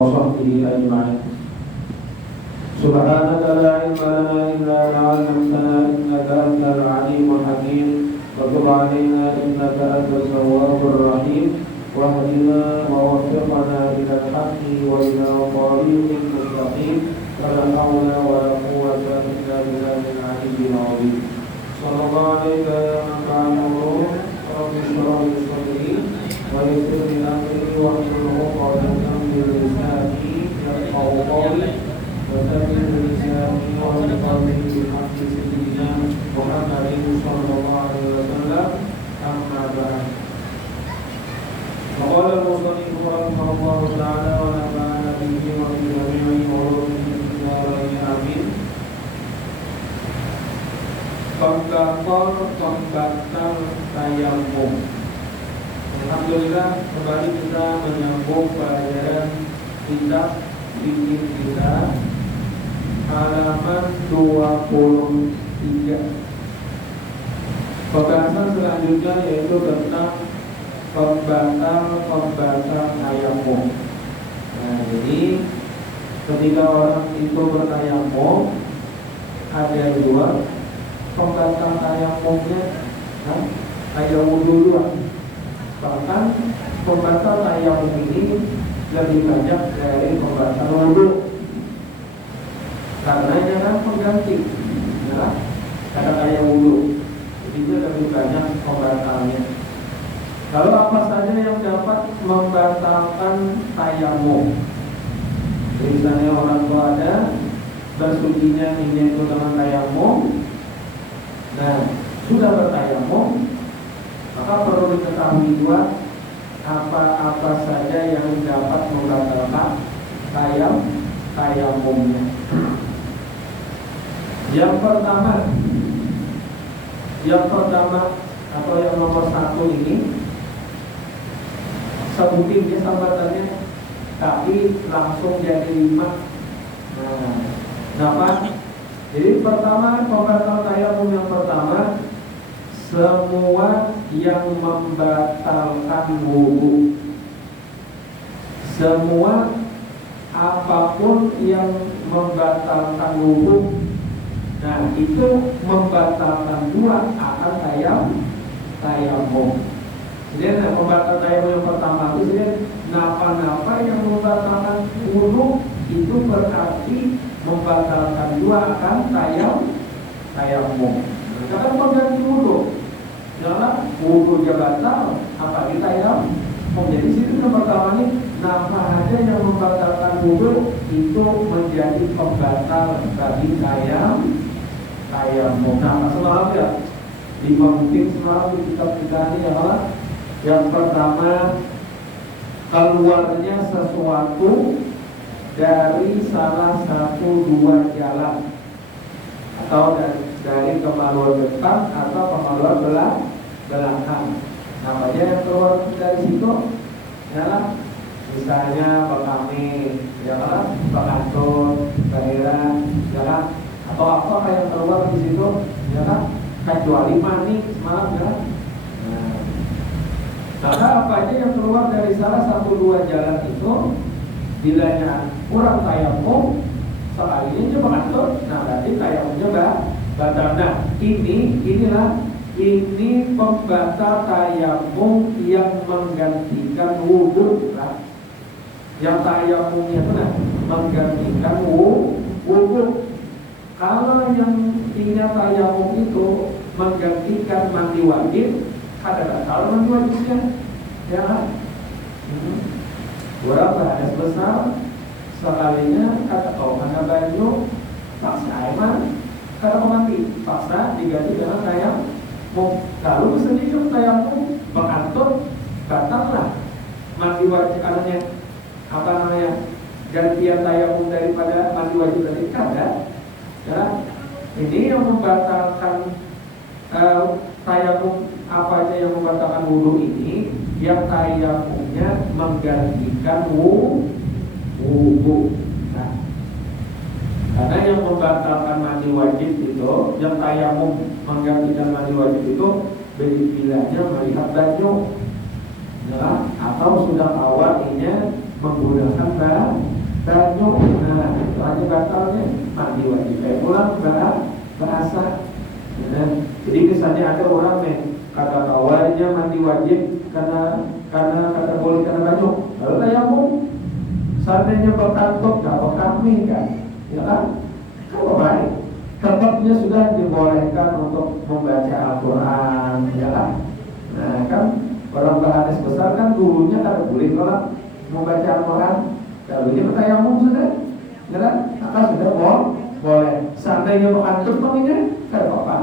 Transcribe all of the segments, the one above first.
وصحبه أجمعين. سبحانك لا علم لنا إلا ما علمتنا إنك أنت العليم الحكيم وتب علينا إنك أنت التواب الرحيم واهدنا ووفقنا إلى الحق وإلى طريق مستقيم ولا حول ولا قوة إلا بالله العلي العظيم. صلى الله عليك يا من كان نوره رب اشرح لي صدري ويسر لي أمري واحلل عقدة من لساني يفقهوا قولي وثبت لساني وقلبي بحق سيدنا محمد صلى الله عليه وسلم. أما بعد، فقال المصنف رحمه الله تعالى ونفعنا به وفي جميع علومه في الدارين آمين. Pembatal tayamum. Alhamdulillah, kembali kita menyambung pelajaran kitab fikih kita halaman 23. Pembahasan selanjutnya yaitu tentang pembatal tayamum. Nah, jadi ketika orang itu bertayamum ada dua pembatal tayamumnya, ada wudu dua. Bahkan pembatal tayamum ini lebih banyak dari pembatal wudu, karena ini kan pengganti, ya, kata kayak wudu, jadi itu lebih banyak pembatalnya. Lalu apa saja yang dapat membatalkan tayamum? Misalnya orang tua ada bersucinya ini itu dengan tayamum. Nah, sudah bertayamum, maka perlu diketahui juga apa-apa saja yang dapat membatalkan tayamumnya. Yang pertama atau yang nomor satu ini, sebutin dia sambatannya, tapi langsung jadi 5. Nah, jadi pertama, pembatal tayamum yang pertama, semua yang membatalkan wudu. Semua apapun yang membatalkan wudu, nah itu membatalkan dua akan tayamum. Jadi pembatal tayamum yang pertama itu napa-napa yang membatalkan wudu itu berarti membatalkan dua akan tayamum. Karena pengganti wudu, jangan wudu batal, apa di tayamum. Jadi situ yang pertama ini, napa aja yang membatalkan wudu itu menjadi pembatal bagi tayamum. Nah, selalu ya dipenting selalu di kitab kita ini adalah yang pertama, keluarnya sesuatu dari salah satu dua jalan, atau dari kemaluan depan atau kemaluan belakang. Namanya yang keluar dari situ adalah misalnya bekami, ya, bekantun, daerah, ya, atau apa yang keluar di situ, ya, kecuali mani semalam, ya. Maka apa aja yang keluar dari salah satu dua jalan itu, bilanya kurang tayamum, sekalinya coba atur, nah berarti tayamumnya batal. Nah, ini pembatal tayamum yang menggantikan wudu, nah. Yang tayamumnya itu menggantikan wudu. Kalau yang intinya tayamum itu menggantikan mandi wajib, ada kalau mandi wajibnya, ya. Berapa ada besar sekalinya kata mana banyu paksa aiman kata mandi paksa diganti dengan tayamum. Kalau sendiri tayamum mengatur batallah mandi wajib, anaknya apa namanya gantian tayamum daripada mandi wajib tadi kada, ya. Ini yang membatalkan tayamum, apa aja yang membatalkan wudu ini, yang tayamumnya menggantikan wudu. Nah, karena yang membatalkan mandi wajib itu, yang tayamum menggantikan mandi wajib itu, bilanya melihat banyu, ya, atau sudah awalnya menggunakan baju. Nah, itu aja batalnya mandi wajib. Pulang bahasa. Nah, jadi misalnya ada orang nih kata kawannya mandi wajib karena boleh karena baju. Lalu tayamum, seandainya berkantor nggak kami kan, ya kan? Kalau baik, tempatnya sudah dibolehkan untuk membaca Al-Quran, ya kan? Nah kan orang berhadis besar kan dulunya kada boleh kalau membaca Al-Quran, dulunya bertayamum sudah, ya kan? Maka sudah boleh. Seandainya berkantor namanya, kada apa-apa,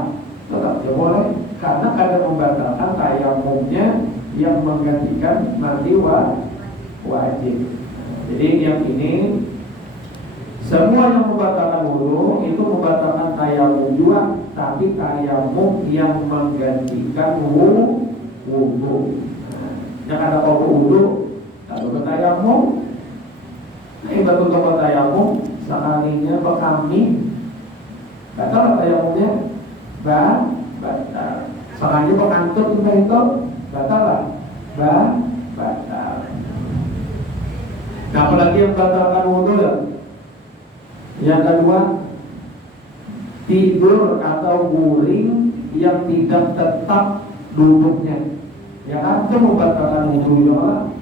tetap dia boleh. Karena kada membatalkan tayamumnya yang menggantikan mandi wajib. Jadi yang ini semua yang membatalkan wudu itu membatalkan tayamum juga, tapi tayamum yang menggantikan wudu. Yang ada kau wudu lalu bertayamum. Nah, ibarat untuk bertayamum sekalinya berkami batal tayamumnya batal. Sekalinya berkantut juga itu batal batal. Nah, apalagi yang batalkan wudu ya. Yang kedua, tidur atau guring yang tidak tetap duduknya, ya kan, itu membatalkan wudu juga.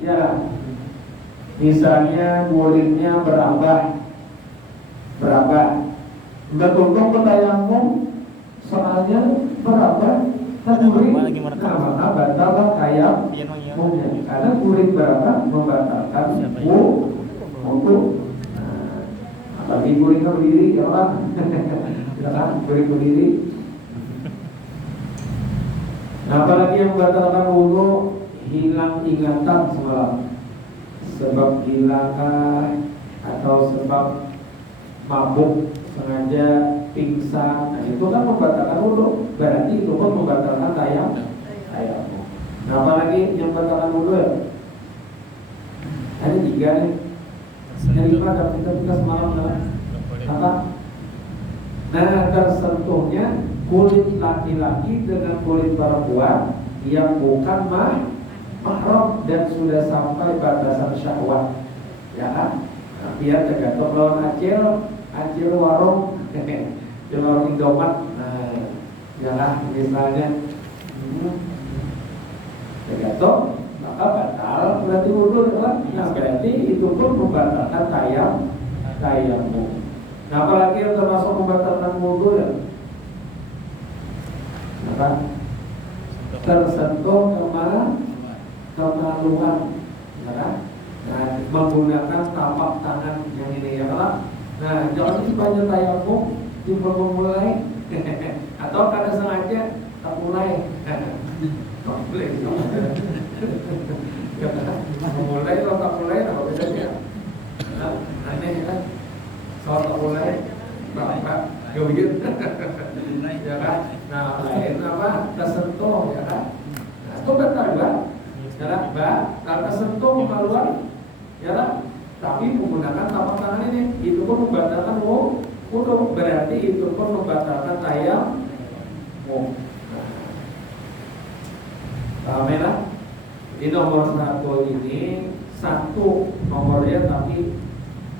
Ya, misalnya guringnya berambah, betul-betul bertayamum, soalnya berambah, guring, nah maka batallah tayamumnya. Karena guring berambah membatalkan wudu. Tapi guring berdiri, ya kan? Ya kan? Guring berdiri. Nah, apalagi yang membatalkan wudu, hilang ingatan semalam, sebab gilakah atau sebab mabuk sengaja pingsan, nah itu kan membatalkan wudu. Berarti itu pun membatalkan tayamum. Nah, apalagi yang membatalkan wudu ya? Ada 3 nih. Yang 5 dapat kita semalam apa? Nah, tersentuhnya kulit laki-laki dengan kulit perempuan yang bukan mahram dan sudah sampai batasan syahwat, ya kan? Nah, biar tergantung lawan acil warung, warung Indomaret, nah, ya kan? Misalnya, tergantung. Maka batal berarti wudu kan? Nah, berarti itu pun membatalkan tayamum. Nah, apalagi yang termasuk membatalkan wudu ya? Maka tersentuh kemaluan, ya kan? Nah, menggunakan tapak tangan yang ini, ya kan? Nah, jangan sepanjang tayamum dimulai atau kada sengaja tak mulai. Boleh. Mulai atau tak mulai apa bedanya? Aneh kan? Soal tak mulai berapa? Gak begitu? Ya kan? Nah, lain apa? Tersentuh, ya kan? Nah, itu betul kan? Ya kan? Nah, tersentuh kemaluan, ya kan? Tapi menggunakan tapak tangan ini, itu pun membatalkan wudu. Berarti itu pun membatalkan tayamum. Paham ya? Di nomor 1 ini 1 nomornya tapi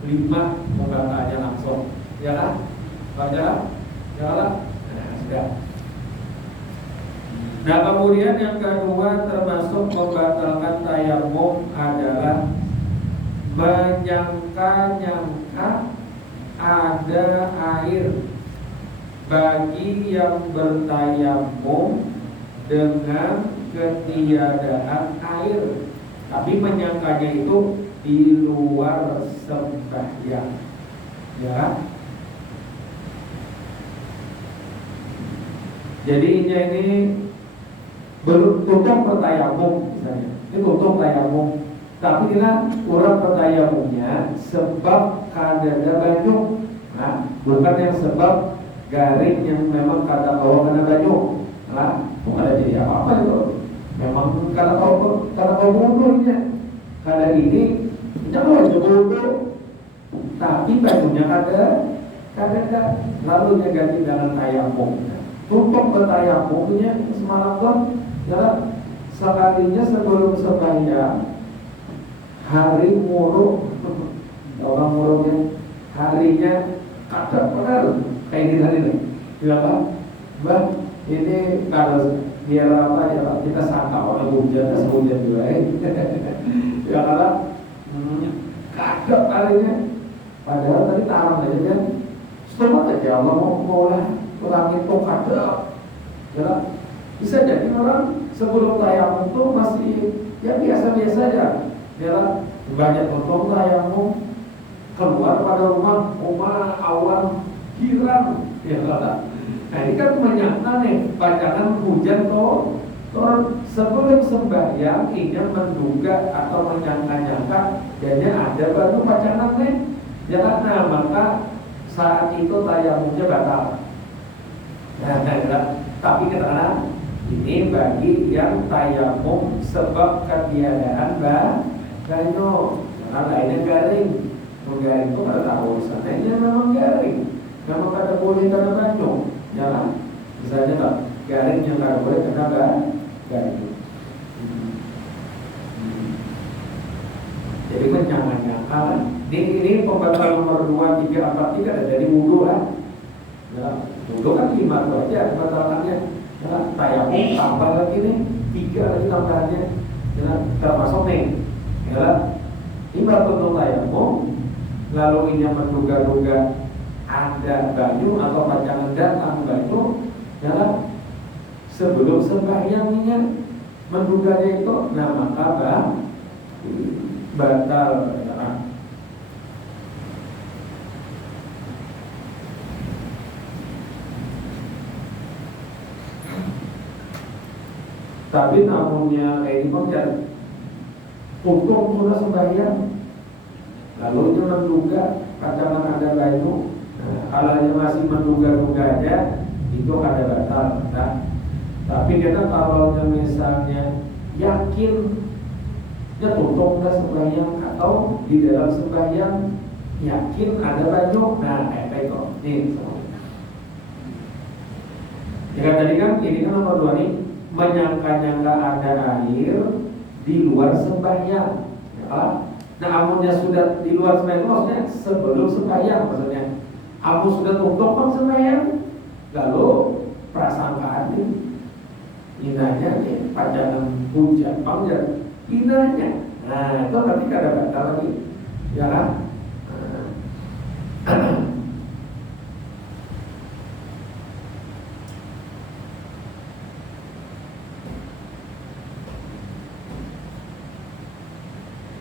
5 membatalnya langsung, ya kan? Baca, ya kan? Nah, sudah. Nah, kemudian yang kedua termasuk membatalkan tayamum adalah menyangka-nyangka ada air bagi yang bertayamum dengan ketiadaan air, tapi menyangkanya itu di luar sembahyang, ya. Jadi ini belum tutup bertayamum, misalnya ini tutup tayamum, tapi dia kurang bertayamumnya sebab kadada baju, nah bukan yang sebab garing yang memang kata bahwa kena baju, nah bukan ada jadi apa itu. Memang kalau kau wudunya kada ini jangan wajib wudu, tapi bajunya kada lalu dia ganti dengan tayamum. Tutup bertayamumnya semalam kan, ya sekalinya sebelum sembahyang hari muruk, orang muruknya harinya kadang benar kayak gini tadi nih, bilang Pak, Mbak ini kalau biar apa ya Pak, kita sangka orang hujan, hujan juga ya karena kadang harinya, padahal tadi tarang aja kan, stop aja Allah mau lah kurang itu kadang, ya bisa jadi orang sebelum tayamum itu masih ya biasa-biasa aja, ya banyak untung tayamum keluar pada rumah awan girang, ya kan? Nah ini kan menyangka nih pacangan hujan toh sebelum sembahyang ingin menduga atau menyangka-nyangka jadinya ada baru pacangan nih, ya kan? Nah maka saat itu tayamumnya batal. Nah, tapi karena ini bagi yang tayamum sebab ketiadaan banyu, karena lainnya garing. Garing itu pada tahu urusannya memang garing, memang kada boleh karena banyu, ya kan? Misalnya tak garing yang kada boleh karena banyu. Jadi menyangka-nyangka. Ini pembatal nomor 2, 3, 4, 3 ada dari wudhu lah. Ya, wudhu kan 5 itu aja pembatalannya. Ya, tayamum tambah lagi nih 3 lagi tambahannya. Ya, termasuk nih. Ya, ini untuk tayamum. Lalu ini menduga-duga ada banyu atau pacangan datang banyu, ya sebelum sembahyangnya menduganya itu, nah maka batal, ya. Tapi namunnya ini kan untung sudah sembahyang, lalu dia menduga pacangan ada banyu, halanya masih menduga-duganya itu ada batal. Nah, tapi kita kalau misalnya yakin dia tutup dah sembahyang atau di dalam sembahyang yakin ada banyu, nah itu nih. Ya tadi kan ini kan nomor 2 nih, menyangka-nyangka ada air di luar sembahyang, ya. Nah, amunnya sudah di luar sembahyang maksudnya sebelum sembahyang, maksudnya amun sudah tutup kan sembahyang, lalu prasangkaan nih, inanya nih pajangan hujan, panjang inanya, nah itu nanti kada batal lagi, ya kan?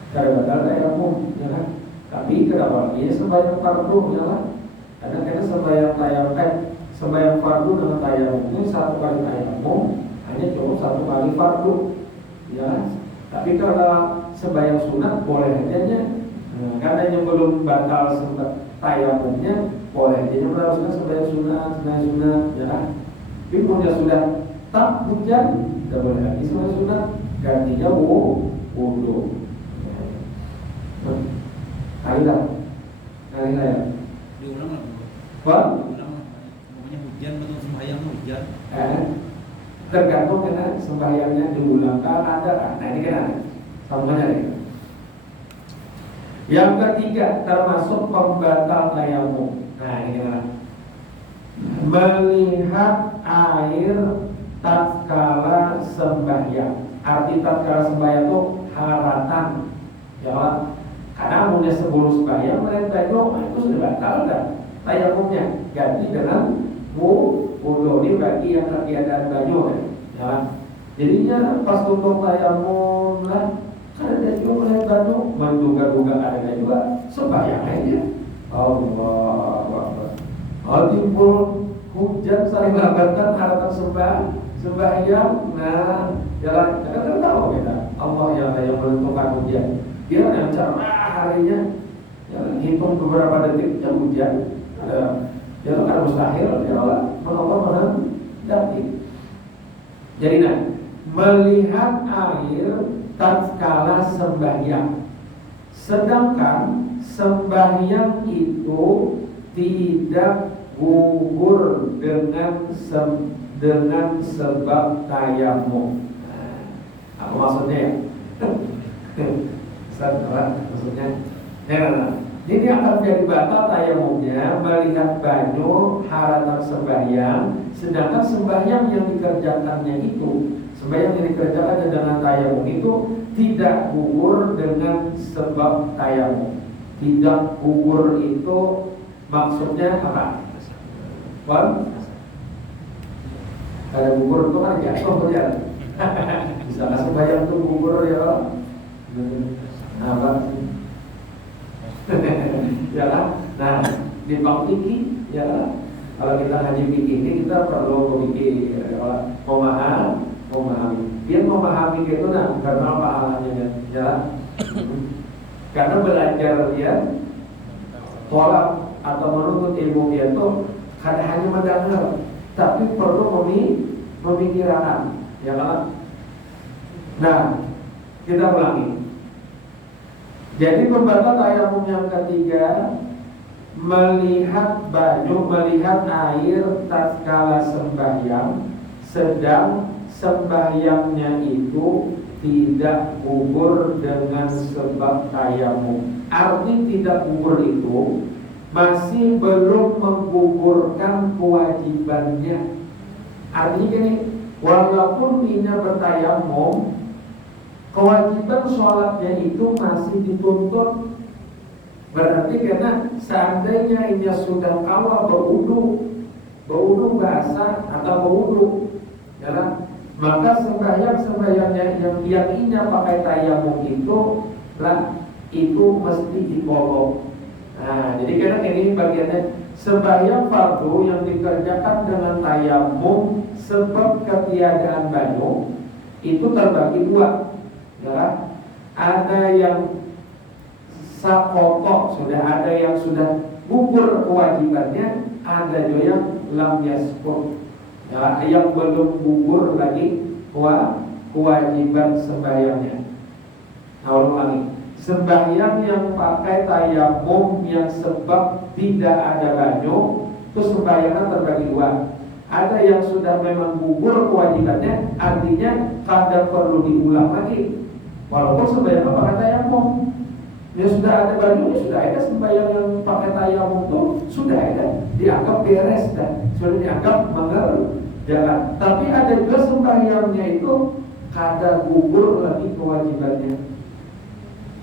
Kada batal tayamum, ya kan? Tapi kenapa? Ini sembahyang fardu, ya kan? Karena sembahyang fardu dengan tayamum ini 1 kali tayamum hanya cukup 1 kali fardu, ya kan? Tapi kalau sembahyang sunat boleh aja, karena yang belum batal tayamumnya boleh aja meneruskan sembahyang sunat, ya kan? Tapi punya sudah tak hujan, tidak boleh lagi sembahyang sunat, gantinya wudhu. Kalilah ya. Diulang lah. What? Diulang lah. Namanya hujan betul sembahyang hujan. Tergantung karena sembahyangnya diulangkan ada. Nah ini kan ada sambungannya nih. Yang ketiga termasuk pembatal tayamum. Nah ini kan melihat air tatkala sembahyang. Arti tatkala sembahyang itu haratan, ya kan? Karena mulai sebelum sembahyang melihat banyu, itu sudah batal dah tayamumnya, ganti dengan wudhu. Ini bagi yang ketiadaan banyu, ya. Jadinya pas tutup tayamum lah, kan ada juga melihat banyu, menduga-duga ada juga sembahyang aja. Allah timbul hujan saling berabatan haratan sembahyang. Nah, jalan kita tahu kita Allah yang menentukan hujan. Dia yang cerah harinya, ya, hitung beberapa detik jam hujan, ya kan mustahil, ya Allah menghendaki. Jadi melihat air tatkala sembahyang, sedangkan sembahyang itu tidak gugur dengan sebab tayamum. Apa maksudnya ya? maksudnya. Ini akan menjadi batal tayamumnya melihat banyu haratan sembahyang, sedangkan sembahyang yang dikerjakannya itu, sembahyang yang dikerjakan dengan tayamum itu tidak gugur dengan sebab tayamum. Tidak gugur itu maksudnya apa? Ada gugur itu kan jatuh ya. Bisa sembahyang itu gugur ya. Apa sih? Ya kan? Nah, di bab fikih ya kan? Kalau kita ngaji fikih ini kita perlu memikir memahami. Dia memahami itu karena pahalanya ya. Karena belajar dia tolak atau menuntut ilmu dia itu kadang hanya mendengar, tapi perlu memikirkan, ya kan? Nah, kita ulangi. Jadi pembatal tayamum yang ketiga, melihat banyu, melihat air tatkala sembahyang, sedang sembahyangnya itu tidak gugur dengan sebab tayamum. Arti tidak gugur itu masih belum menggugurkan kewajibannya. Artinya gini, walaupun dia bertayamum, kewajiban sholatnya itu masih dituntut. Berarti karena seandainya ia sudah awal berwudu basah atau berwudu, ya kan? Maka sembahyangnya yang ia pakai tayamum itu mesti dikolong. Nah, jadi karena ini bagiannya sembahyang fardu yang dikerjakan dengan tayamum sebab ketiadaan banyu itu terbagi dua. Ya, ada yang sakotok, sudah ada yang sudah gugur kewajibannya, ada juga yang lam yasqut, ya, yang belum gugur lagi kewajiban sembahyangnya. Nah, ulang lagi, sembahyang yang pakai tayamum yang sebab tidak ada banyu itu sembahyangnya terbagi dua. Ada yang sudah memang gugur kewajibannya, artinya kadang perlu diulang lagi. Walaupun sembahyang pakai tayamum, ya sudah ada banyu, sudah ada sembahyang yang pakai tayamum itu sudah ada, dianggap beres dan sudah dianggap mengerjakan. Tapi ada juga sembahyangnya itu kadang gugur lagi kewajibannya.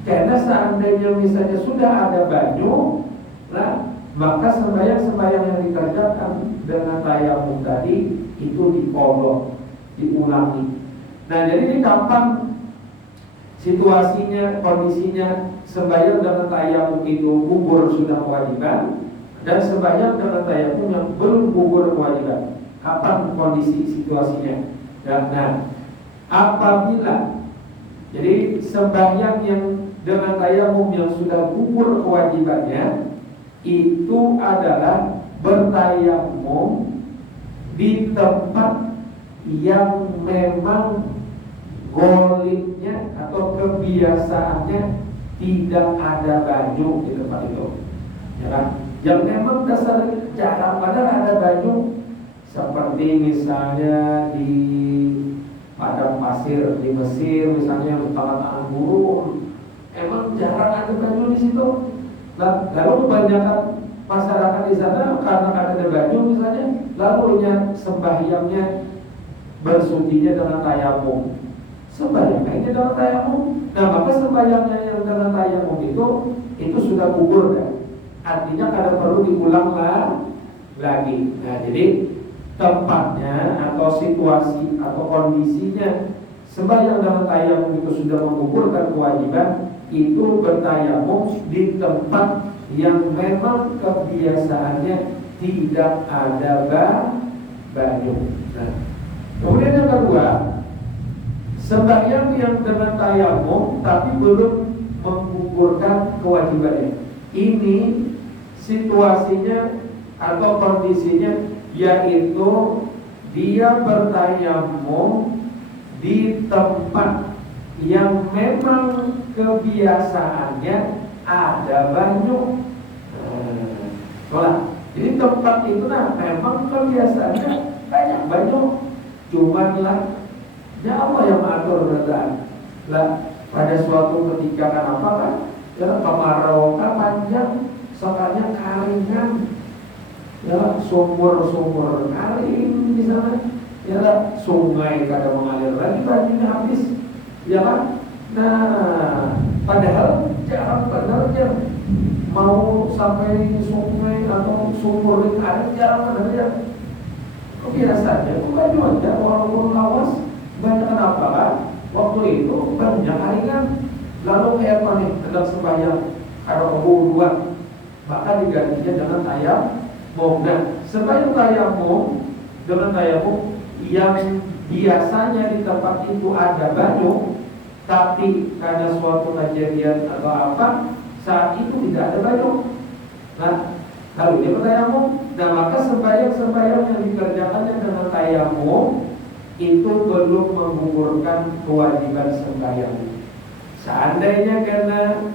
Karena seandainya misalnya sudah ada banyu, nah maka sembahyang yang dikerjakan dengan tayamum tadi itu dikolong, diulangi. Nah, jadi ini kapan situasinya, kondisinya sembahyang dengan tayamum itu gugur sudah kewajiban, dan sembahyang dengan tayamum yang belum gugur kewajiban. Kapan kondisi situasinya? Nah, apabila jadi sembahyang yang dengan tayamum yang sudah gugur kewajibannya itu adalah bertayamum di tempat yang memang golibnya atau kebiasaannya tidak ada banyu di tempat itu, ya kan? Yang memang dasarnya jarang padahal ada banyu, seperti misalnya di padang pasir di Mesir, misalnya tanah gurun, emang jarang ada banyu di situ. Nah, lalu kebanyakan masyarakat di sana karena ada banyu misalnya, lalunya sembahyangnya bersucinya dengan tayamum. Sembahyangnya dengan tayamum. Nah, maka sembahyangnya yang dengan tayamum itu sudah gugur kan. Artinya kada perlu diulang lagi. Nah, jadi tempatnya atau situasi atau kondisinya sembahyang dengan tayamum itu sudah menggugurkan kewajiban, itu bertayamum di tempat yang memang kebiasaannya tidak ada banyu. Nah, kemudian yang kedua, sembahyang yang dengan tayamum tapi belum menggugurkan kewajibannya. Ini situasinya atau kondisinya yaitu dia bertayamum di tempat yang memang kebiasaannya ada banyu. Jadi tempat itu memang kebiasaannya banyak banyu, cuman lah ya Allah yang mengatur lah pada suatu ketika kenapa kan ya kemarau kan panjang soalnya karingan ya sumur-sumur kering di sana ya sungai kadang mengalir lagi banjirnya habis ya kan. Nah padahal jarang benar mau sampai sungai atau sumur yang ada jarang benar ya. Biasanya itu baju aja walaupun lawas banyak kenapa kan waktu itu banyak karingan. Lalu kayak apa nih hendak sembahyang kalau keburuan maka digantinya dengan tayamum. Nah sembahyang tayamum dengan tayamum yang biasanya di tempat itu ada banyu, tapi karena suatu kejadian atau apa saat itu tidak ada banyu. Nah lalu dia bertayamum. Nah maka sembahyang yang dikerjakannya dengan tayamum itu belum menggugurkan kewajiban sembahyang. Seandainya karena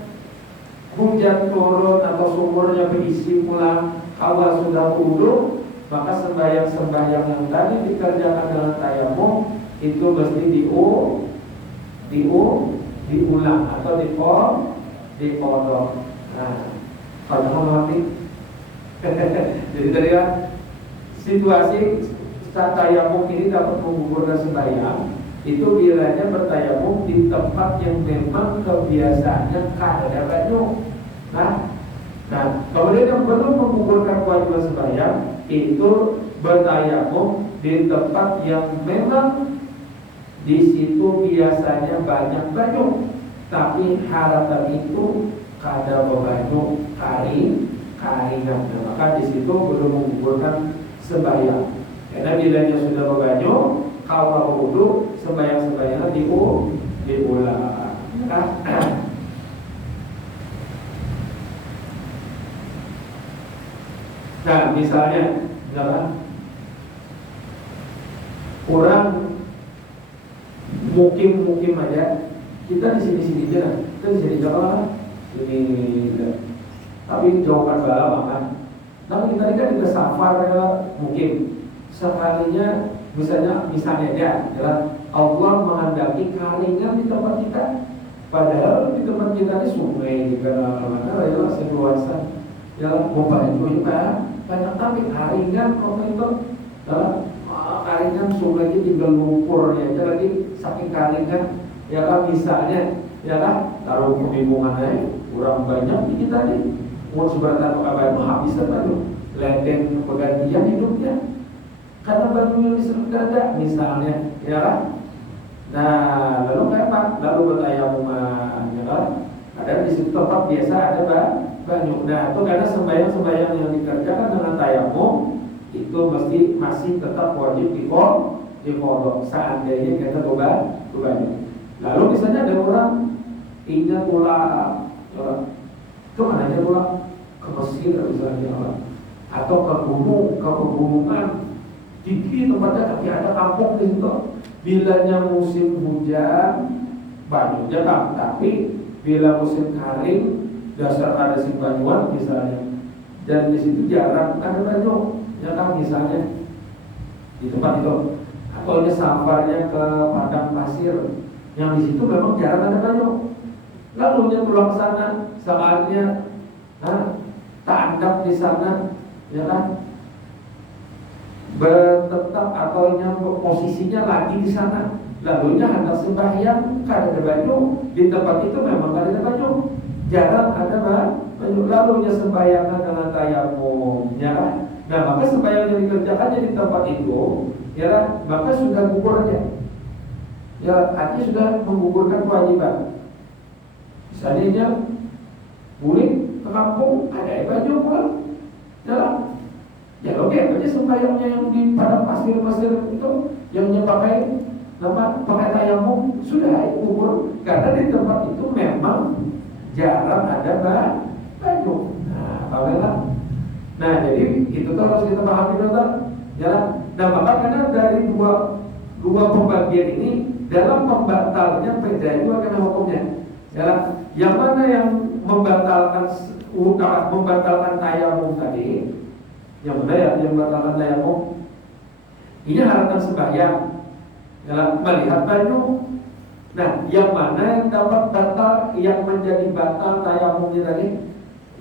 hujan turun atau sumurnya berisi pula hawa sudah turun, maka sembahyang yang tadi dikerjakan dengan tayamum itu mesti diulang atau dikodok. Nah, kalau mati. Jadi tadi kan situasi saat tayamum ini dapat menggugurkan sembahyang itu bilanya bertayamum di tempat yang memang kebiasaannya ada banyu. Nah, kemudian yang belum menggugurkan kewajiban sembahyang itu bertayamum di tempat yang memang di situ biasanya banyak banyu, tapi harapan itu kada banyu karingan. Nah, maka di situ belum menggugurkan sembahyang. Karena bilanya sudah berbanyu, kalau wudu sembahyang diulang. Nah, misalnya orang mukim aja, kita di sini aja, kita di sini Jakarta, tapi jauhkan bala makan. Tapi kita kan juga safar ya, mukim. Sekalinya misalnya aja Allah menghendaki karingan di tempat kita, padahal di tempat kita ini sungai juga mana ya seluasan ya mau banyak juga banyak tapi karingan waktu itu karingan sungai ini tinggal lumpur ya aja lagi saking karingan ya kan misalnya ya kan taruh kebingungan aja kurang banyak di kita nih mau seberapa kabar habis kan ledeng penggantian hidupnya karena bangunya disuruh ada misalnya ya kan. Nah lalu kayak apa? Lalu bertayamum ya kan. Ada di situ tempat biasa ada banyu. Nah itu karena sembahyang yang dikerjakan dengan tayamum itu mesti masih tetap wajib dikodok seandainya kita banyu. Lalu misalnya ada orang ingat pulang kemana aja pulang ke Mesir misalnya atau ke pegunungan di tempatnya tapi ada kampung di situ. Bilanya musim hujan banyunya tapi bila musim kering dasar ada si banyuan misalnya dan di situ jarang ada banyu ya kan misalnya di tempat itu atau ini safarnya ke padang pasir yang di situ memang jarang ada banyu lalu dia pulang ke sana saatnya tandap di sana ya kan bertetap atau posisinya lagi di sana lalunya hendak sembahyang kada ada banyu di tempat itu memang kada ada banyu jarang ada banyu lalunya sembahyang dengan tayamum ya kan. Nah maka sembahyang yang dikerjakannya di tempat itu ya kan maka sudah gugur aja ya artinya sudah menggugurkan kewajiban. Misalnya boleh ke kampung ada banyu pulang ya kan. Ya oke, aja sembahyangnya yang di padang pasir-pasir itu yang pakai tayamum sudah gugur karena di tempat itu memang jarang ada banyu. Nah, apabila jadi itu tuh harus kita pahami dulu ya. Nah, maka karena dari dua pembagian ini dalam pembatalnya beda juga karena hukumnya. Ya, yang mana yang membatalkan tayamum tadi? Yang mana yang membatalkan tayamum? Ini harapan sembahyang. Dalam melihat banyu Nah, yang mana yang dapat batal, yang menjadi batal tayamumnya tadi?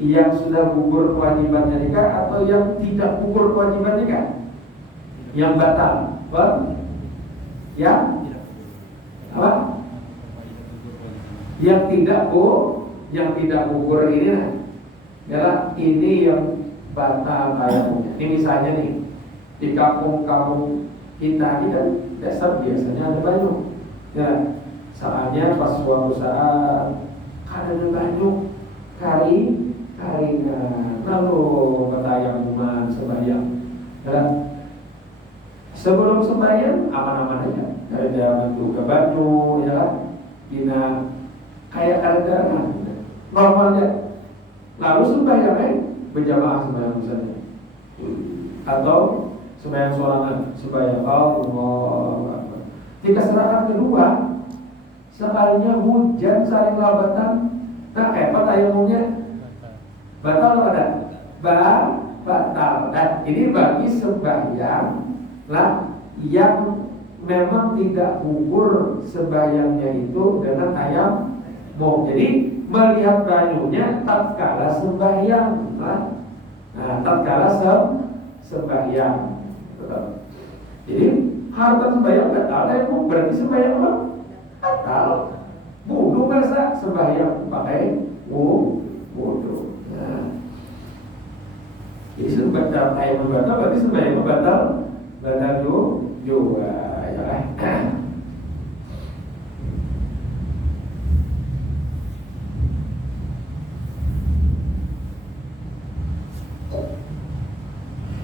Yang sudah gugur kewajiban nikah atau yang tidak gugur kewajiban nikah? Yang batal, apa? Yang apa? Yang tidak gugur ini nah, adalah ini yang batal tayamumnya. Ini misalnya nih, di kampung-kampung kita ini kan dasar biasanya ada banyu. Ya, soalnya pas suatu saat ada banyu karingan lalu bertayamuman sembahyang. Ya, sebelum sembahyang aman-aman aja. Ada bentuk ke banyu, ya, bina kayak ada normalnya. Lalu sembahyang berjamaah sembahyang misalnya, atau sembahyang sorangan, sembahyang Allah. Jika serangan kedua, sekalinya hujan saling lambatan, nah apa tayamumnya? Batal atau ada? Batal. Dan ini bagi sembahyang lah yang memang tidak gugur sembahyangnya itu dengan tayamum. Jadi melihat banyunya tatkala sembahyang, nah tatkala sembahyang, betul. Jadi harta sembahyang batal, tayamum berarti sembahyang apa? Batal. Wudu masa sembahyang pakai wudu. Nah, jadi sembahyang tayamum batal berarti sembahyang batal juga, ya kan?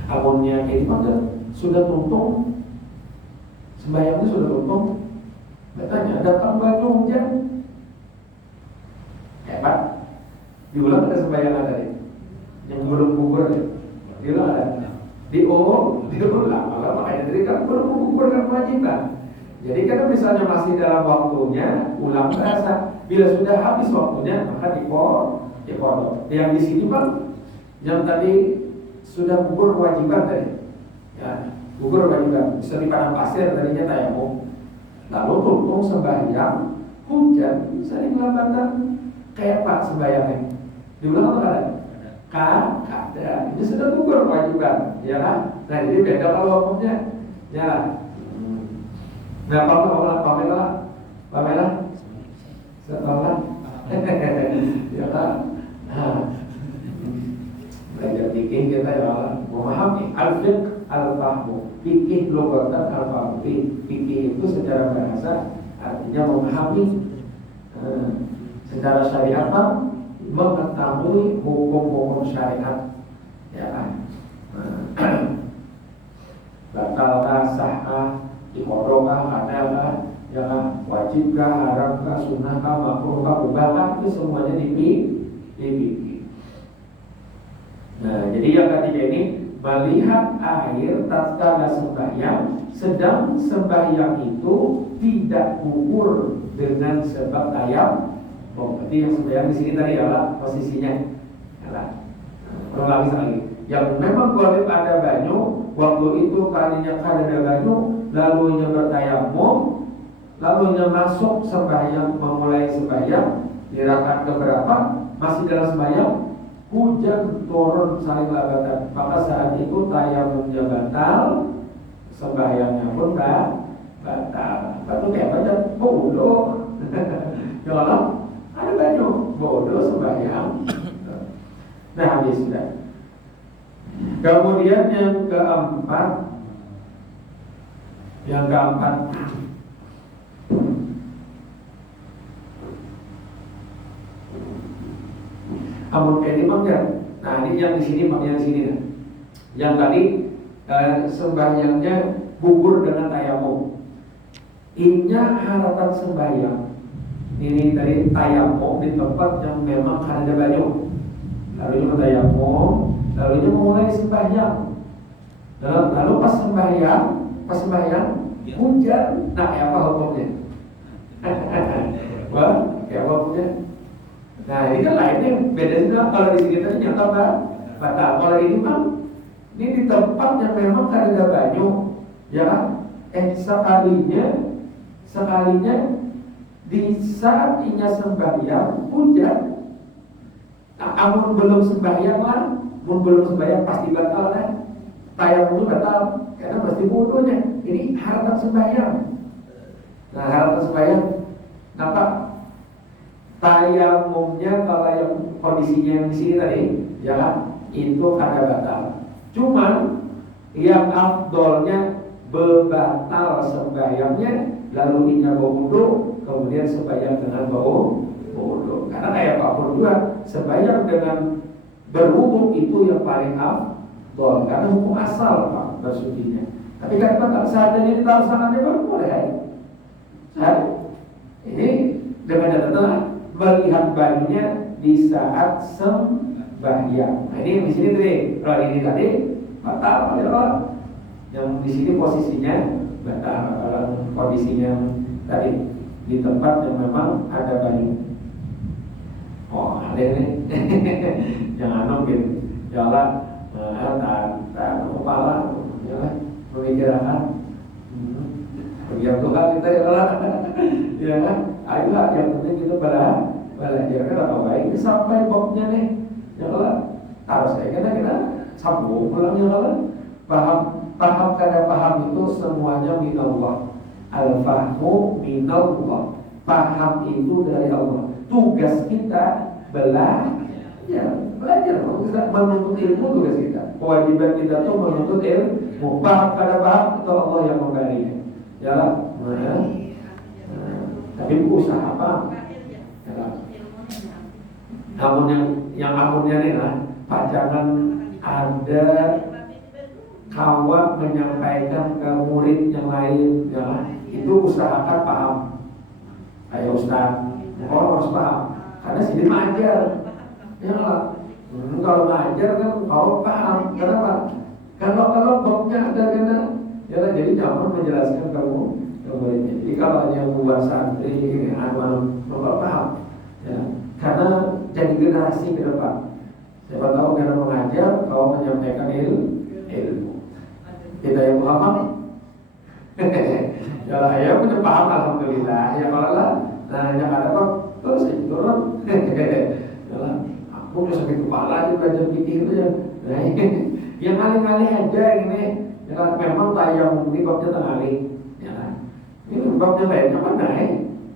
Amunnya ini maka sudah tuntung, sembahyangnya sudah tuntung. Katanya datang banyu hujan, hebat. Diulang ada sembahyang tadi yang belum gugur ya. Diulang ada. Diulang. Makanya tadi kan belum gugur kan kewajiban. Jadi kalau misalnya masih dalam waktunya, ulang terasa. Bila sudah habis waktunya, maka dipotong. Yang di sini Bang, yang tadi sudah gugur kewajiban tadi, ya, gugur kewajiban bisa di padang pasir tadinya tayamum, lalu tuntung sembahyang hujan sering lambatan kayak Pak sembahyangnya diulang atau ada? Ini sudah gugur kewajiban, ya lah. Nah jadi beda kalau hukumnya, ya lah. Nah Pamela, setelah ya kan. Belajar fikih kita ya memahami al-fiqh al-fahmu, fikih lugatan al-fahmu. Fikih itu secara bahasa artinya memahami, secara syariat mengetahui hukum-hukum syariat, ya kan. Batalkah, sahkah, iqodokah, adakah, ya kan, wajibkah, haramkah, sunnahkah, makruhkah, mubahkah, itu semuanya dipikir. Nah, jadi yang ketiga ini melihat air tatkala sembahyang, sedang sembahyang itu tidak gugur dengan sebab tayamum. Berarti yang sembahyang di sini tadi adalah posisinya. Ulangi lagi. Yang memang wajib ada banyu, waktu itu kalinya ada banyu, lalunya bertayamum, lalunya masuk sembahyang, memulai sembahyang di rakaat keberapa, masih dalam sembahyang. Hujan turun saling lambatan, maka saat itu tayamumnya batal, sembahyangnya pun batal. Batu kayak baca bodoh. Ya Allah, ada banyu bodoh sembahyang. Nah habis sudah. Kemudian yang keempat, amun ini mangga. Nah ini yang di sini, yang di sini. Yang tadi sembahyangnya gugur dengan tayamum. Ininya harapan sembahyang. Ini tadi tayamum di tempat yang memang ada banyu. Lalu tayamum, lalu mulai sembahyang. Lalu pas sembahyang hujan. Nah apa hukumnya? Wah, apa hukumnya? Nah ini kan lainnya beda juga. Kalau di sini tadi nyata batal. Kalau ini mah ini di tempat yang memang ada banyu, ya. Sekalinya di saat inya sembahyang hujan. Nah, amun belum sembahyang lah, amun belum sembahyang pasti batal kan? Tayamum batal karena mesti wudunya. Ini haratan sembahyang. Nah, haratan sembahyang, kenapa? Tayamumnya kalau yang kondisinya yang di sini tadi, ya kan? Itu ada batal. Cuman yang afdolnya bebatal sembahyangnya lalu inya bawa wudu, kemudian sembahyang dengan bawa wudu. Karena kayak apapun juga sembahyang dengan berwudu itu yang paling afdol karena hukum asal Pak bersucinya. Tapi kan Pak seandainya ditaruh sangannya baru boleh. Ini dengan catatan melihat bayinya di saat sembahyang. Nah, ini di sini tadi, kalau ini tadi batal, yang di sini posisinya batal. Kalau kondisinya tadi di tempat yang memang ada bayi. Oh, ada ini, jangan nungguin, jalan, tak kepala, jalan, memikirkan. Biar Tuhan kita ya lah, ya kan? Ayolah yang penting kita belajar kan apa baik sampai bobnya nih, ya lah. Harus kita sambung pulang ya lah. Paham kada paham itu semuanya minallah. Al-fahmu minallah. Paham itu dari Allah. Tugas kita belajar, menuntut ilmu tugas kita. Kewajiban kita tuh menuntut ilmu. Paham kada paham itu Allah yang memberinya. Ya, tapi usaha apa? Ya, namun yang amunnya nih lah, Pak jangan ada kawan menyampaikan ke murid yang lain, ya, itu usahakan paham. Ayo Ustaz, orang harus paham, karena sini mengajar, ya lah. Kalau mengajar kan kau paham, kenapa? Kalau bobnya ada kena. Ya, jadi jangan menjelaskan kamu muridnya. Jadi kalau hanya membuat santri ini paham, ya, karena jadi generasi ke depan. Siapa tahu karena mengajar, kau menyampaikan ilmu. Kita yang paham, ya lah, ya punya paham alhamdulillah. Ya kalau lah, nah yang ada kok terus turun. Ya lah, aku udah sakit kepala aja belajar pikir itu ya. Nah, yang alih-alih aja ini. Ya, memang tayamum ini babnya tengah ya. Ini babnya lainnya mana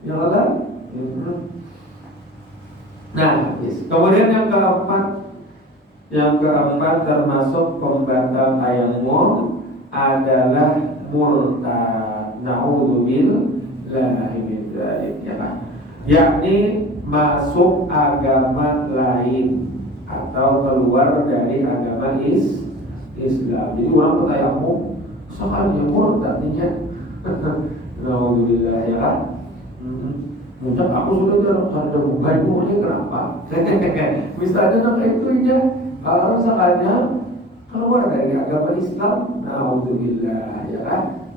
ya lah. Nah, kemudian yang keempat termasuk pembatal tayamum adalah murtad. Na'udzubillahi min dzalik ya. Yakni masuk agama lain atau keluar dari agama Islam. Jadi orang bertayamum soalnya murtad nih ya. Alhamdulillah ya. Mungkin aku sudah ada bukannya ini kenapa? Misalnya nak itu ya. Kalau sekalinya keluar dari agama Islam, alhamdulillah ya kan.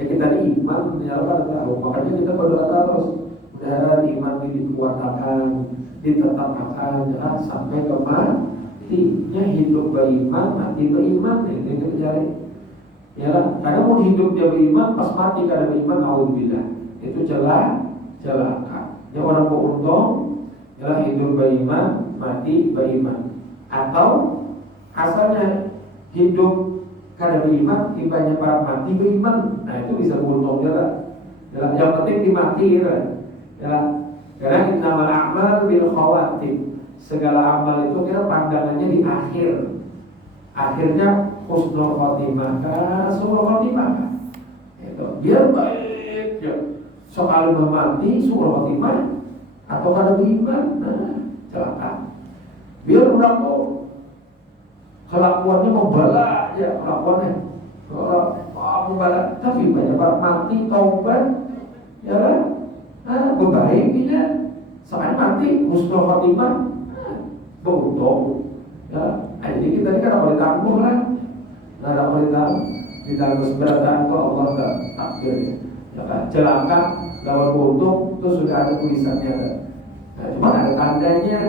Ya kita iman ya Allah tahu. Makanya kita berdoa terus. Mudah-mudahan iman ini dikuatkan, ditetapkan ya sampai ke matinya hidup beriman, mati beriman ini kita cari. Ya, karena mau hidup dia beriman, pas mati kada beriman, alhamdulillah itu celaka. Ya orang beruntung, ya hidup beriman, mati beriman. Atau asalnya hidup kada beriman, ibanya para mati beriman. Nah itu bisa beruntung juga. Ya, yang penting dimati ya. Karena innamal a'mal bil khawatim. Segala amal itu kita pandangannya di akhir. Akhirnya husnul khotimah kan, suul khotimah kan. Itu biar baik ya. Soal mati suul khotimah atau kada beriman, nah celaka. Biar orang tuh kelakuannya membala ya kelakuannya. Kalau membala tapi banyak orang mati taubat ya kan? Berbaik dia. Soalnya mati husnul khotimah beruntung ya. Jadi kita ini kan apa ditangguh lah. Nah, apa ditangguh seberatan kok Allah tak takdirnya. Ya kan? Celaka lawan beruntung itu sudah ada tulisannya. Nah, cuma ada tandanya.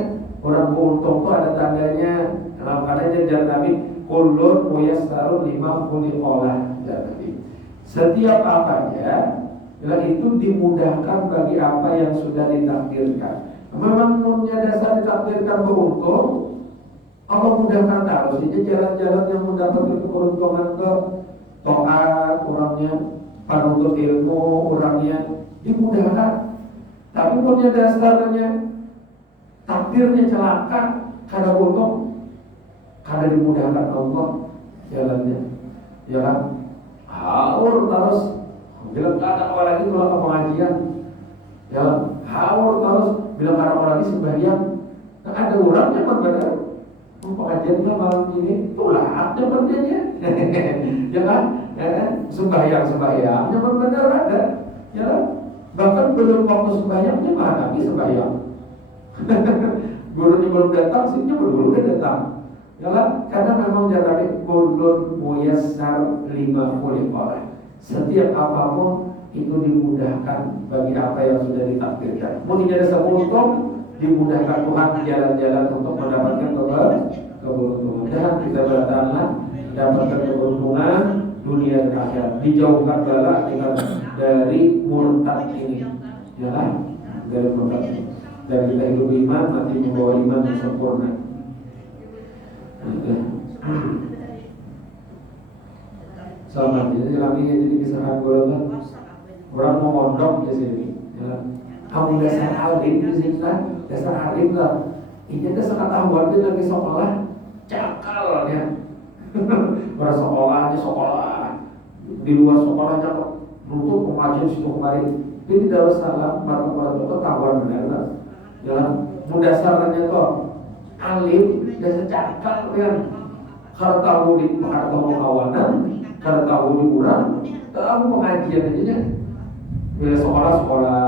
Orang beruntung itu ada tandanya. Dalam katanya jangan Nabi kullun muyassarun lima khuliqalah. Jadi setiap apanya Dan itu dimudahkan bagi apa yang sudah ditakdirkan. Memang punya dasar ditakdirkan beruntung, Allah mudahkan terus. Jadi jalan-jalan yang mendapatkan keberuntungan ke to'at orangnya, penuntut ilmu orangnya dimudahkan. Tapi punya dasarnya takdirnya celaka karena untung, karena dimudahkan Allah jalannya. Ya kan? Haur terus. Bilang gak ada orang lagi kalau ke pengajian. Ya, haur terus. Bilang ada orang lagi sembahyang. Nah, ada orangnya benar. Pengajian kita malam ini tulahnya benernya. Ya kan? Sembahyang-sembahyangnya benar ada. Ya kan? Bahkan belum waktu sembahyangnya mana lagi sembahyang. Gurunya belum datang, sihnya belum datang. Ya kan? Karena memang jaraknya kulun muyassar 50 orang. Setiap apapun itu dimudahkan bagi apa yang sudah ditakdirkan. Mungkin ada seuntung dimudahkan Tuhan jalan-jalan untuk mendapatkan keberuntungan. Dan kita bertanya dapatkan keberuntungan dunia dan akhirat. Dijauhkan bala dari murtad ini. Ya kan? Dari murtad ini. Dan kita hidup iman, mati membawa iman yang sempurna. Sama, jadi kami jadi kisah orang mau mondok di sini. Ya. Kamu dasar alim di sini kan, dasar alim lah. Ini dasar ketahuan dia lagi sekolah, cakal ya. Orang sekolah di luar sekolahnya nutup pengajian situ kemari. Ini Darussalam, mata-mata itu ketahuan benar lah. Ya, mendasarkannya tuh alim, dasar cakal ya. Kalau tahu di kawanan, kalau tahu di kurang, tahu pengajian aja. Bila sekolah,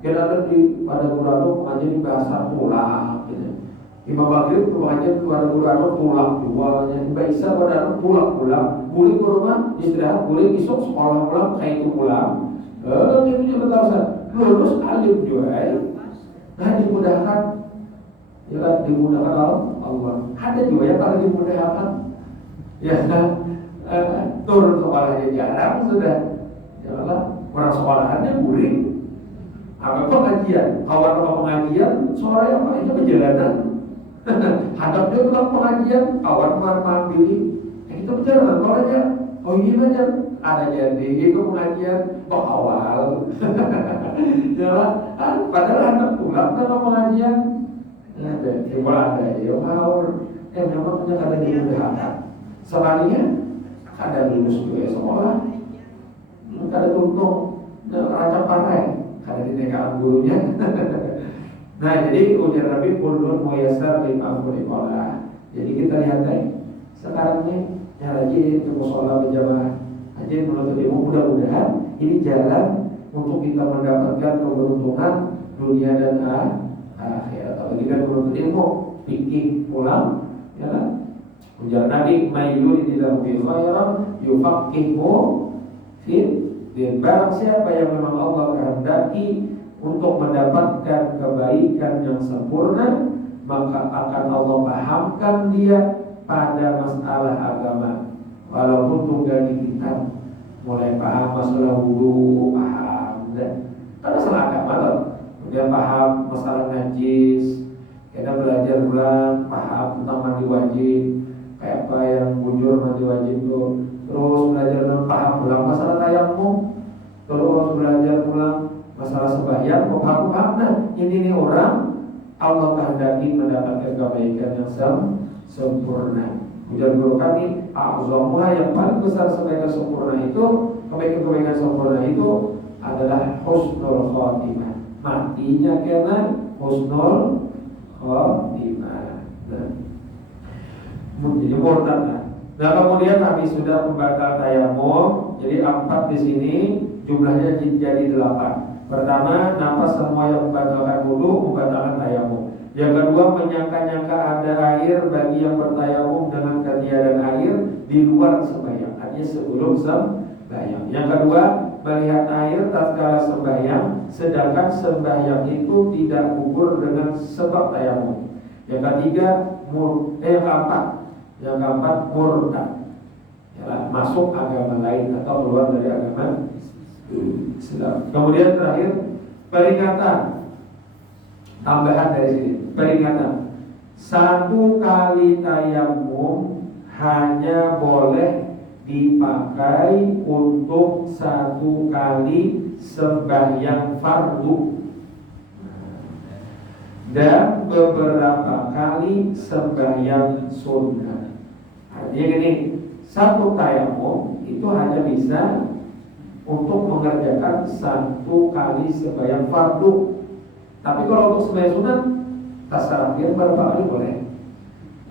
kita ada di pada Qur'an pengajian di bahasa pulang. Gitu. Imam Maghrib pengajian pada Qur'an pulang juga. Mbak Isa pada pulang. Boleh ke rumah istirahat, boleh besok sekolah pulang, kayak itu pulang. Dia punya batasan. Lulus alim juga. Nah dimudahkan. Ya dimudahkan Allah. Ada juga yang kalau dimudahkan, ya turun sekolahnya jarang sudah. Ya Allah, orang sekolahannya guring. Apa pengajian? Kawan pengajian, sore apa itu perjalanan. Hadapnya tukang pengajian, kawan mandiri. Kita perjalanan, makanya oh iya aja. Ada jadi itu pengajian kok awal. Ya Allah, padahal anak pulang ke pengajian. Ada, ada, ya haur. Memang punya ada dimudahkan. Sekalinya ada lulus juga sekolah, ada tuntung, rancang parai, ada ditinggalan gurunya. Nah jadi ujar Nabi kulun muyassar 50 sekolah. Jadi kita lihat sekarang ini yang rajin ke musola berjamaah, rajin menuntut ilmu, mudah-mudahan ini jalan untuk kita mendapatkan keberuntungan dunia dan akhirat. Kalau kita menuntut ilmu, fikih pulang, ya kan? Ujar Nabi, "Mayyuridillahu bi khairan yufaqihu fid-din." Barang siapa yang memang Allah kehendaki untuk mendapatkan kebaikan yang sempurna, maka akan Allah pahamkan dia pada masalah agama. Walaupun tunggal di kitab, mulai paham masalah wudu, paham kan masalah agama loh. Kemudian paham masalah najis, kita belajar ulang, paham tentang mandi wajib, kayak apa yang bujur mandi wajib itu. Terus belajar dan paham ulang masalah tayamum, terus belajar ulang masalah sembahyang, paham. Nah ini nih orang Allah kehendaki mendapatkan kebaikan yang sempurna. Ujar guru kami, a'zamuha, yang paling besar kebaikan sempurna itu, kebaikan sempurna itu adalah husnul khotimah. Matinya kena husnul khotimah. Jadi murtad. Nah kemudian kami sudah membatal tayamum. Jadi 4 di sini jumlahnya jadi 8. Pertama, nafas semua yang membatalkan wudu, membatalkan tayamum. Yang kedua, menyangka-nyangka ada air bagi yang bertayamum dengan ketiadaan air di luar sembahyang, artinya sebelum sembahyang. Yang kedua, melihat air tatkala sembahyang, sedangkan sembahyang itu tidak gugur dengan sebab tayamum. Yang ketiga, yang keempat murtad, ya, masuk agama lain atau keluar dari agama Kemudian terakhir peringatan, tambahan dari sini, peringatan. Satu kali tayamum hanya boleh dipakai untuk satu kali sembahyang fardu dan beberapa kali sembahyang sunnah. Artinya gini, satu tayamum itu hanya bisa untuk mengerjakan satu kali sembahyang fardu. Tapi kalau untuk sembahyang sunnah, terserah dia berapa kali boleh.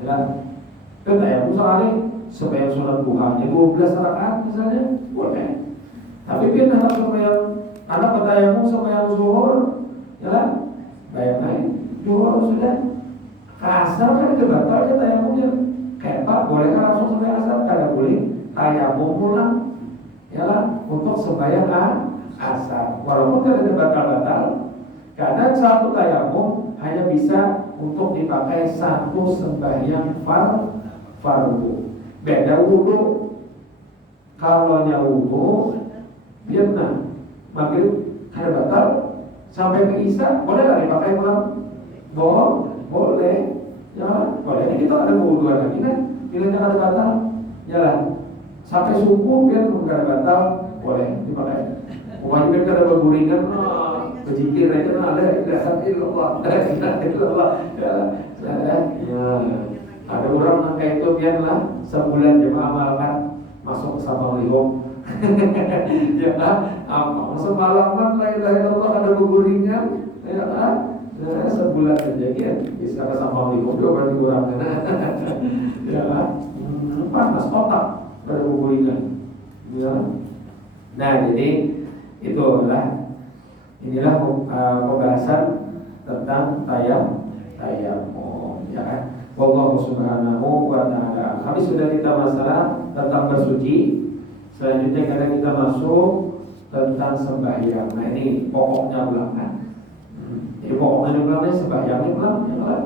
Ya, kan tayamum sehari sembahyang sunnah duhanya 12 rakaat misalnya boleh. Tapi dia hendak sembahyang anak tayamum sembahyang zuhur, ya kan? Bayangin, zuhur sudah asar kan udah batal ya tayamumnya. Kayak Pak, boleh langsung sampai asar? Kada boleh. Tayamum pulang, ya lah, untuk sembahyang asar. Walaupun tidak batal-batal, karena satu tayamum hanya bisa untuk dipakai satu sembahyang fardu. Beda wudu. Kalau wudu, biarlah maghrib kada batal sampai ke isya, boleh nggak dipakai pulang? Boleh. Ya, boleh. Ini kita ada wuduan lagi kan? Bilangnya kada batal, ya lah. Sampai subuh biar kada batal, boleh dipakai. Wajib kada berguringan. Berzikir aja ada illallah. Ada orang yang kayak itu biarlah sebulan jemaah amalkan masuk ke sama lihong. Ya kan? Semalaman la ilaha illallah ada berguringan, ya kan? Sebulan aja ya bisa ke sama lihong juga berarti kurang. Ya kan? Panas otak pada berguringan. Ya. Nah, jadi itu adalah inilah pembahasan tentang tayamum, ya kan? Wallahu subhanahu wa ta'ala. Habis sudah kita masalah tentang bersuci. Selanjutnya kita masuk tentang sembahyang. Nah ini pokoknya belakang. Jadi pokoknya belakangnya sembahyangnya belakang, ya kan?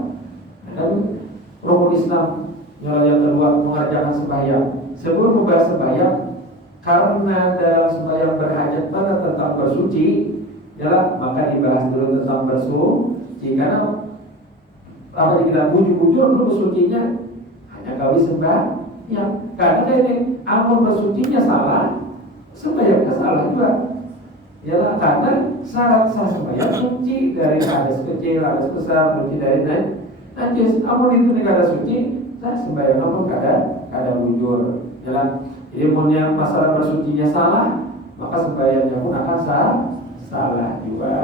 Dan rukun Islam yang kedua mengerjakan sembahyang. Sebelum membahas sembahyang, karena dalam sembahyang berhajat pada tentang bersuci, ya, maka dibahas dulu tentang bersuci. Karena apa kita bujur-bujur dulu bersucinya hanya kali sembahyang. Karena ini ampun bersucinya salah, sembahyangnya salah juga. Ya, karena syarat sah sembahyang suci dari hadas kecil, hadas besar, suci dari najis. Ampun itu negara suci, sah sembahyang ampun kada bujur. Ya, jadi punya masalah bersucinya salah, maka sembahyangnya pun akan salah juga.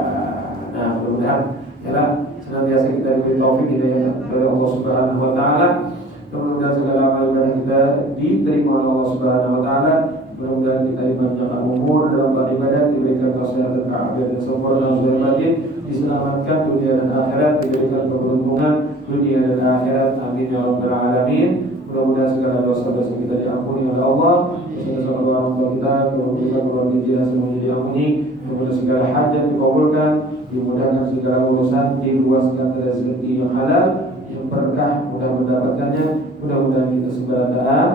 Nah, mudah-mudahan ya senantiasa kita diberi taufik hidayah dari Allah Subhanahu wa taala. Mudah-mudahan segala amal ibadah kita diterima oleh Allah Subhanahu wa taala. Mudah-mudahan kita dipanjangkan umur dalam beribadah, diberikan kesehatan, keafiatan dan sempurna dan batin, diselamatkan dunia dan akhirat, diberikan keberuntungan dunia dan akhirat. Amin ya rabbal alamin. Mudah-mudahan segala dosa-dosa kita diampuni oleh Allah. Dosa-dosa kedua orang tua kita, keluarga kita semuanya diampuni. Mudah-mudahan segala hajat dikabulkan, dimudahkan segala urusan, diluaskan rezeki yang halal, yang berkah, mudah mendapatkannya. Mudah-mudahan kita sebadan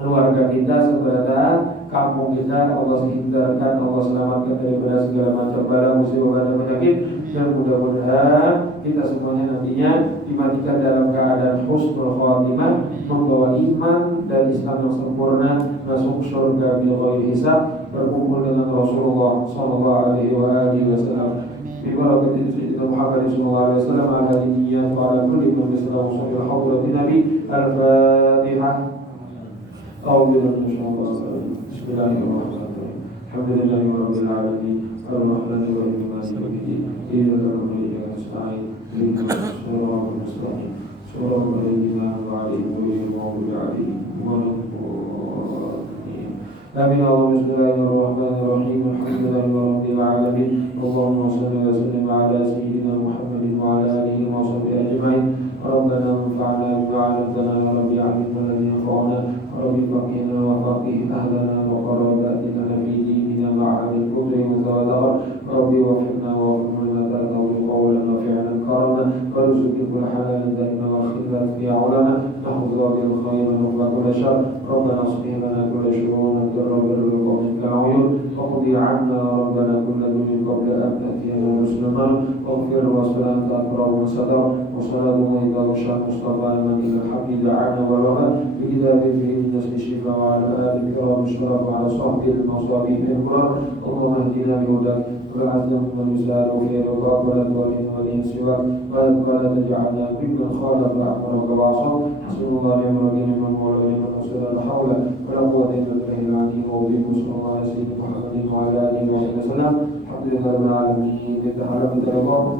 keluarga kita, sebadan kampung kita, Allah hindarkan, Allah selamatkan daripada segala macam bala, musibah dan penyakit. Dan mudah-mudahan kita semuanya nantinya dimatikan dalam keadaan husnul khatimah, membawa iman dan Islam yang sempurna, masuk surga bil ghairi hisab, berkumpul dengan Rasulullah sallallahu alaihi wasallam. Bibarakati Sayyidina Muhammad sallallahu alaihi wasallam ala niyyat wa ala kulli man sallallahu alaihi wa hadratin Nabi. Al-Fatihah. Bismillahirrahmanirrahim. Alhamdulillahi rabbil alamin. Ar-Rahmanir Rahim. Maliki yaumiddin. Iyyaka na'budu wa iyyaka nasta'in. Ihdinas siratal mustaqim. Siratal ladzina an'amta 'alaihim ghairil maghdubi 'alaihim waladdallin. Amin. Bismillahirrahmanirrahim. Alhamdulillahi rabbil alamin. Allahumma shalli wa sallim ala sayyidina Muhammadin wa ala alihi wa sahbihi ajma'in. ربنا انفعنا بما علمتنا يا رب علمنا الذي ينفعنا رب فقهنا وفقه اهلنا وقراباتنا في ديننا مع اهل الكفر والظلام رب وفقنا ووفقنا لما ترضى قولا وفعلا كرما وارزق كل حلال دائما والخيرات في عولنا نحفظ ربي الخير ونقبل كل شر ربنا اصلح لنا كل شرورنا الضر والبر والخوف العيون واقضي عنا ربنا كل ذنب قبل أن تأتينا مسلما واغفر وسلامك أكرم وصدر وصلاة إذا غشى المصطفى من إلى الحق دعانا ولغى بكتاب فيه النسل الشفاء وعلى آل الكرام الشرف وعلى صحبه المصابيح الكرام اللهم اهدنا بهداك وبعثنا ممن يسأل خير وقابل الوالدين ولي سواك ولا تجعلنا ممن خالف أمرك وعصاه حسن الله نعم الوكيل من مولى ونعم النصير لا حول ولا قوة إلا بالله العلي العظيم صلى الله على سيدنا محمد وعلى آله وصحبه وسلم الحمد لله رب العالمين يتحرك التلقاء